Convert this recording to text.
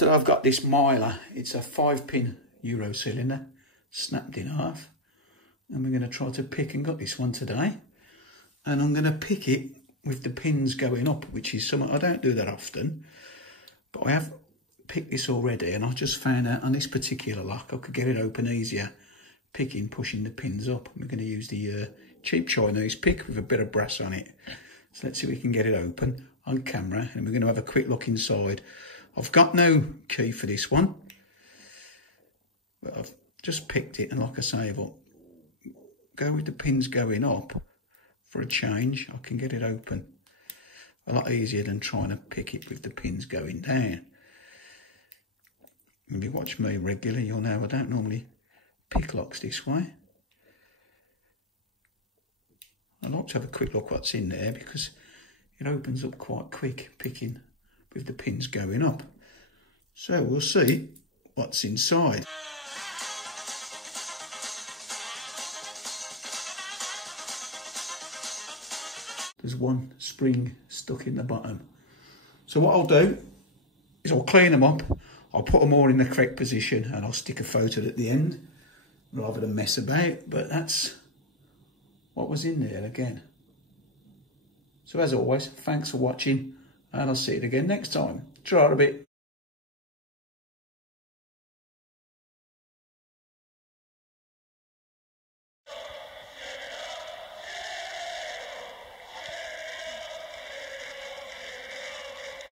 So I've got this MILA. It's a 5-pin Euro cylinder, snapped in half. And we're going to try to pick and got this one today. And I'm going to pick it with the pins going up, which is something I don't do that often. But I have picked this already, and I just found out on this particular lock I could get it open easier pushing the pins up. We're going to use the cheap Chinese pick with a bit of brass on it. So let's see if we can get it open on camera, and we're going to have a quick look inside. I've got no key for this one, but I've just picked it, and like I say, I'll go with the pins going up for a change. I can get it open a lot easier than trying to pick it with the pins going down. If you watch me regularly, you'll know I don't normally pick locks this way. I like to have a quick look what's in there because it opens up quite quick picking with the pins going up. So we'll see what's inside. There's one spring stuck in the bottom. So what I'll do is I'll clean them up, I'll put them all in the correct position, and I'll stick a photo at the end rather than mess about. But that's what was in there again. So as always, thanks for watching, and I'll see you again next time. Try a bit.